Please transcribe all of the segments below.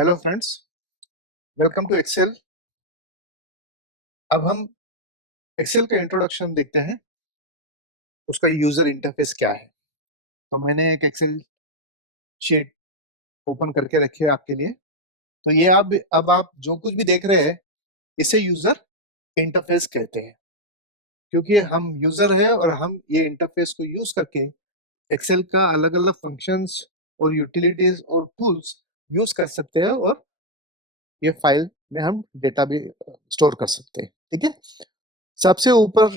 Hello friends, welcome to Excel. अब हम Excel का इंट्रोडक्शन देखते हैं। उसका यूजर इंटरफेस क्या है। तो मैंने एक एक्सेल शीट ओपन करके रखी है आपके लिए। तो ये अब आप जो कुछ भी देख रहे हैं, इसे यूजर इंटरफेस कहते हैं, क्योंकि हम यूजर हैं और हम ये इंटरफेस को यूज करके एक्सेल का अलग अलग फंक्शंस और यूटिलिटीज और टूल्स यूज कर सकते हैं, और ये फाइल में हम डेटा भी स्टोर कर सकते हैं। ठीक है। सबसे ऊपर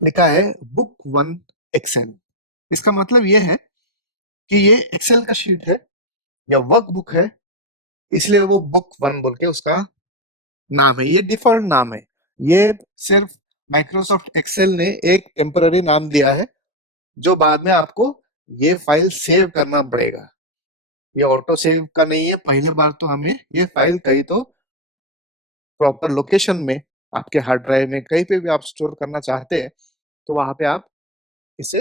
लिखा है बुक वन एक्सेल। इसका मतलब ये है कि ये एक्सेल का शीट है या वर्क बुक है, इसलिए वो बुक वन बोल के उसका नाम है। ये डिफॉल्ट नाम है। ये सिर्फ माइक्रोसॉफ्ट एक्सेल ने एक टेम्पररी नाम दिया है, जो बाद में आपको ये फाइल सेव करना पड़ेगा। ये ऑटो सेव का नहीं है। पहले बार तो हमें ये फाइल कहीं तो प्रॉपर लोकेशन में, आपके हार्ड ड्राइव में कहीं पे भी आप स्टोर करना चाहते हैं, तो वहां पे आप इसे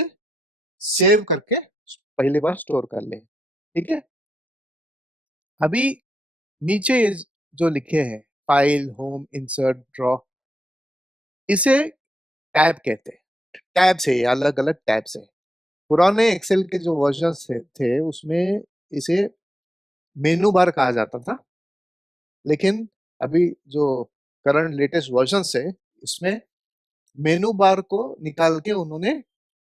सेव करके पहली बार स्टोर कर लें। ठीक है। अभी नीचे ये जो लिखे हैं, फाइल, होम, इंसर्ट, ड्रॉ, इसे टैब कहते हैं। टैब से, अलग अलग टैब से। पुराने एक्सेल के जो वर्जन थे उसमें इसे मेनू बार कहा जाता था, लेकिन अभी जो करंट लेटेस्ट वर्जन है, इसमें मेनू बार को निकाल के उन्होंने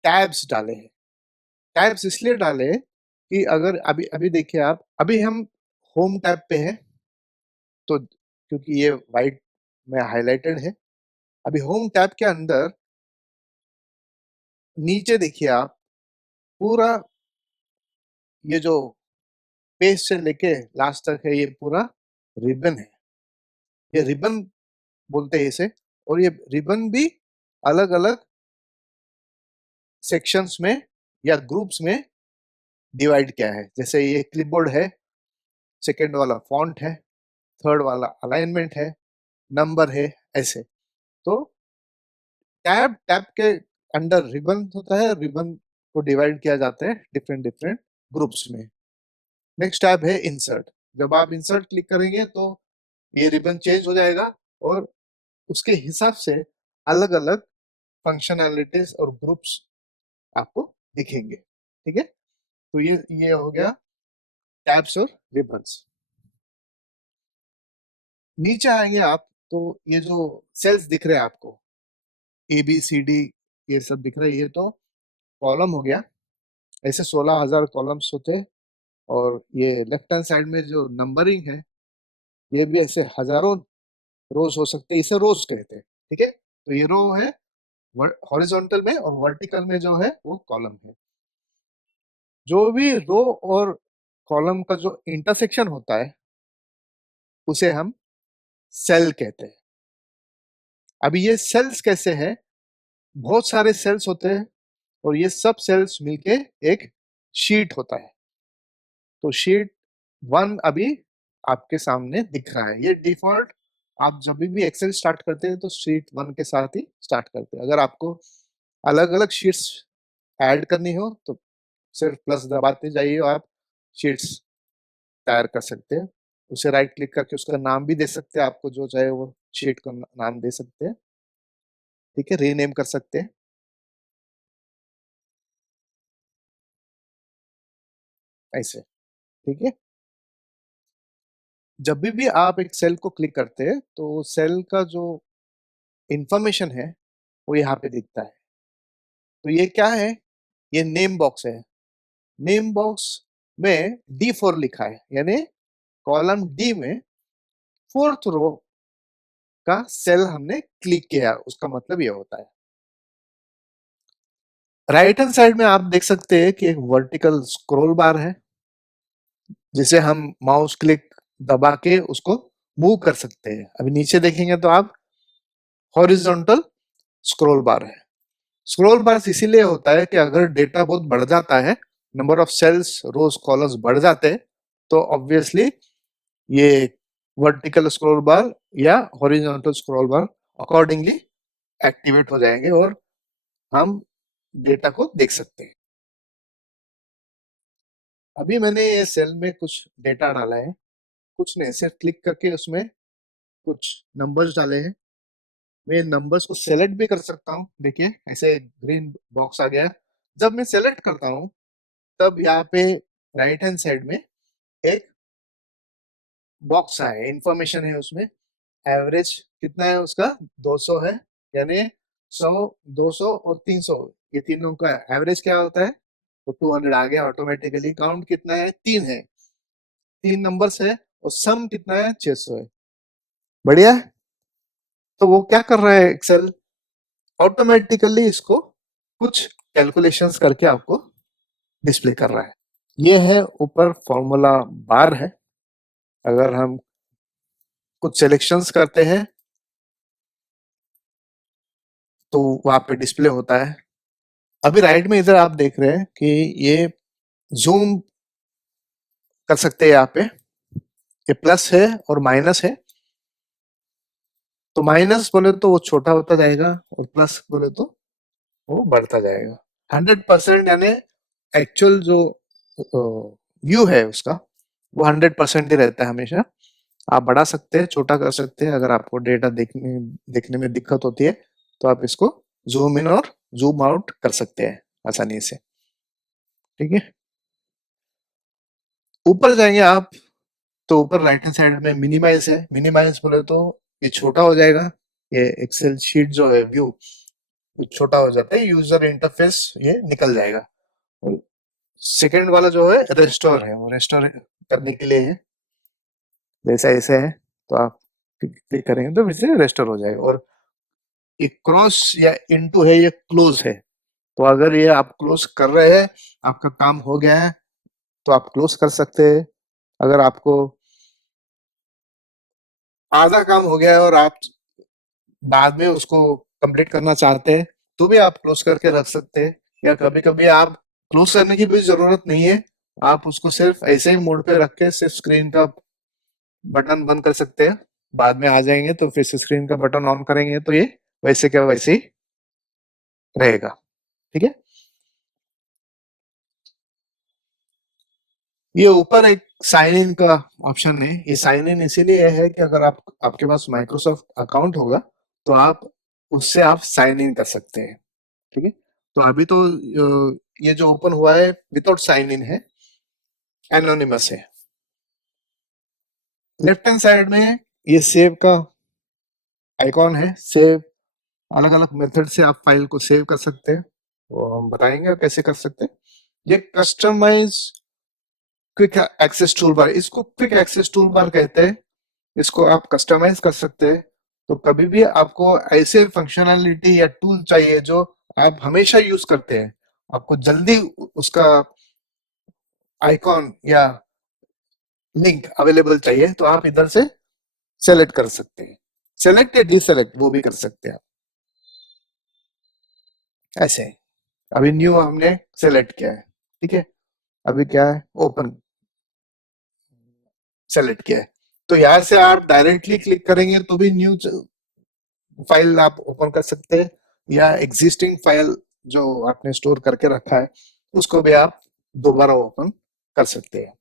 टैब्स डाले हैं। टैब्स इसलिए डाले हैं कि अगर अभी अभी देखिए आप, अभी हम होम टैब पे हैं, तो क्योंकि ये वाइट में हाईलाइटेड है, अभी होम टैब के अंदर नीचे देखिए आप, पूरा ये जो पेज से लेके लास्ट तक है, ये पूरा रिबन है। ये रिबन बोलते हैं इसे। और ये रिबन भी अलग अलग सेक्शंस में या ग्रुप्स में डिवाइड किया है। जैसे ये क्लिपबोर्ड है, सेकंड वाला फॉन्ट है, थर्ड वाला अलाइनमेंट है, नंबर है, ऐसे। तो टैब टैब के अंडर रिबन होता है, रिबन को डिवाइड किया जाता है डिफरेंट डिफरेंट ग्रुप्स में। नेक्स्ट टैब है इंसर्ट। जब आप इंसर्ट क्लिक करेंगे तो ये रिबन चेंज हो जाएगा, और उसके हिसाब से अलग अलग फंक्शनैलिटीज और ग्रुप्स आपको दिखेंगे। ठीक है। तो ये हो गया टैब्स और रिबन्स। नीचे आएंगे आप, तो ये जो सेल्स दिख रहे हैं आपको, ABCD, ये सब दिख रहे हैं, ये तो कॉलम हो गया। ऐसे 16,000 कॉलम्स होते हैं। और ये लेफ्ट हैंड साइड में जो नंबरिंग है, ये भी ऐसे हजारों रोज हो सकते हैं, इसे रोज कहते हैं। ठीक है। तो ये रो है हॉरिजॉन्टल में, और वर्टिकल में जो है वो कॉलम है। जो भी रो और कॉलम का जो इंटरसेक्शन होता है, उसे हम सेल कहते हैं। अभी ये सेल्स कैसे है, बहुत सारे सेल्स होते हैं, और ये सब सेल्स मिलके एक शीट होता है। तो शीट वन अभी आपके सामने दिख रहा है। ये डिफॉल्ट, आप जब भी एक्सेल स्टार्ट करते हैं तो शीट वन के साथ ही स्टार्ट करते हैं। अगर आपको अलग अलग शीट्स ऐड करनी हो तो सिर्फ प्लस दबाते जाइए, और आप शीट्स तैयार कर सकते हैं। उसे राइट क्लिक करके उसका नाम भी दे सकते हैं, आपको जो चाहे वो शीट का नाम दे सकते हैं। ठीक है। रीनेम कर सकते हैं, ऐसे। ठीक है। जब भी आप एक सेल को क्लिक करते हैं तो सेल का जो इंफॉर्मेशन है वो यहाँ पे दिखता है। तो ये क्या है, ये नेम बॉक्स है। नेम बॉक्स में D4 लिखा है, यानी कॉलम डी में फोर्थ रो का सेल हमने क्लिक किया, उसका मतलब ये होता है। राइट हैंड साइड में आप देख सकते हैं कि एक वर्टिकल स्क्रॉल बार है, जिसे हम माउस क्लिक दबा के उसको मूव कर सकते हैं। अभी नीचे देखेंगे तो आप, हॉरिजॉन्टल स्क्रॉल बार है। स्क्रॉल बार इसीलिए होता है कि अगर डेटा बहुत बढ़ जाता है, number of cells, rows, columns बढ़ जाते हैं, तो ऑब्वियसली ये वर्टिकल स्क्रॉल बार या हॉरिजॉन्टल स्क्रॉल बार अकॉर्डिंगली एक्टिवेट हो जाएंगे, और हम डेटा को देख सकते हैं। अभी मैंने ये सेल में कुछ डेटा डाला है, कुछ नहीं, सिर्फ क्लिक करके उसमें कुछ नंबर्स डाले हैं। मैं नंबर्स को सेलेक्ट भी कर सकता हूँ। देखिए ऐसे ग्रीन बॉक्स आ गया। जब मैं सेलेक्ट करता हूँ तब यहाँ पे राइट हैंड साइड में एक बॉक्स है, इंफॉर्मेशन है उसमें। एवरेज कितना है उसका, 200 है, यानी 100, 200 और 300, ये तीनों का एवरेज क्या होता है, तो 200 आ गया ऑटोमेटिकली। काउंट कितना है, 3 है, 3 नंबर्स है, और सम कितना है, 600 है। बढ़िया है। तो वो क्या कर रहा है एक्सेल, ऑटोमेटिकली इसको कुछ कैलकुलेशंस करके आपको डिस्प्ले कर रहा है। ये है ऊपर फॉर्मूला बार है। अगर हम कुछ सिलेक्शंस करते हैं तो वहां पे डिस्प्ले होता है। अभी राइट में इधर आप देख रहे हैं कि ये जूम कर सकते हैं। यहाँ पे ये प्लस है और माइनस है। तो माइनस बोले तो वो छोटा होता जाएगा, और प्लस बोले तो वो बढ़ता जाएगा। 100% यानी एक्चुअल जो व्यू है उसका वो 100% ही रहता है हमेशा। आप बढ़ा सकते हैं, छोटा कर सकते हैं। अगर आपको डेटा देखने देखने में दिक्कत होती है तो आप इसको जूम इन और जूम आउट कर सकते हैं आसानी से। ठीक है, ऊपर जाएंगे आप तो ऊपर राइट हैंड साइड में मिनिमाइज है। मिनिमाइज बोले तो ये छोटा हो जाएगा। ये एक्सेल शीट जो है व्यू छोटा हो जाता है, यूजर इंटरफेस ये निकल जाएगा। और सेकंड वाला जो है रेस्टोर है, वो रेस्टोर करने के लिए है। जैसा ऐसे है तो आप क्लिक करेंगे तो फिर रेस्टोर हो जाएगा। और ये क्रॉस या इनटू है, ये क्लोज है। तो अगर ये आप क्लोज कर रहे हैं, आपका काम हो गया है, तो आप क्लोज कर सकते हैं। अगर आपको आधा काम हो गया है और आप बाद में उसको कंप्लीट करना चाहते हैं तो भी आप क्लोज करके रख सकते हैं। या कभी कभी आप क्लोज करने की भी जरूरत नहीं है, आप उसको सिर्फ ऐसे ही मोड पे रख के सिर्फ स्क्रीन का बटन बंद कर सकते हैं। बाद में आ जाएंगे तो फिर से स्क्रीन का बटन ऑन करेंगे तो ये वैसे क्या वैसे ही रहेगा। ठीक है, ये ऊपर एक साइन इन का ऑप्शन है। ये साइन इन इसीलिए है कि अगर आप आपके पास माइक्रोसॉफ्ट अकाउंट होगा तो आप उससे आप साइन इन कर सकते हैं। ठीक है, तो अभी तो ये जो ओपन हुआ है विदाउट साइन इन है, एनोनिमस है। लेफ्ट हैंड साइड में ये सेव का आइकॉन है। सेव अलग अलग मेथड से आप फाइल को सेव कर सकते हैं, वो हम बताएंगे कैसे कर सकते हैं। ये customize quick access toolbar, इसको क्विक एक्सेस टूल बार कहते हैं। इसको आप कस्टमाइज कर सकते हैं। तो कभी भी आपको ऐसे फंक्शनैलिटी या टूल चाहिए जो आप हमेशा यूज करते हैं, आपको जल्दी उसका आइकॉन या लिंक अवेलेबल चाहिए, तो आप इधर से सेलेक्ट कर सकते हैं। सेलेक्ट या डिसेलेक्ट वो भी कर सकते हैं आप। ऐसे अभी न्यू हमने सेलेक्ट किया है। ठीक है, अभी क्या है, ओपन सेलेक्ट किया है। तो यहाँ से आप डायरेक्टली क्लिक करेंगे तो भी न्यू फाइल आप ओपन कर सकते हैं, या एग्जिस्टिंग फाइल जो आपने स्टोर करके रखा है उसको भी आप दोबारा ओपन कर सकते हैं।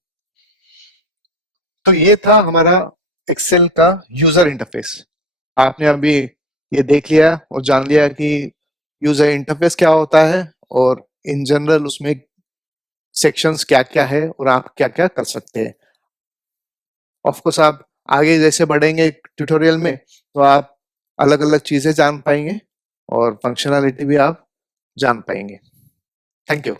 तो ये था हमारा एक्सेल का यूजर इंटरफेस। आपने अभी ये देख लिया और जान लिया कि यूजर इंटरफेस क्या होता है, और इन जनरल उसमें सेक्शंस क्या क्या है और आप क्या क्या कर सकते हैं। ऑफ कोर्स आप आगे जैसे बढ़ेंगे ट्यूटोरियल में तो आप अलग अलग चीजें जान पाएंगे और फंक्शनैलिटी भी आप जान पाएंगे। Thank you.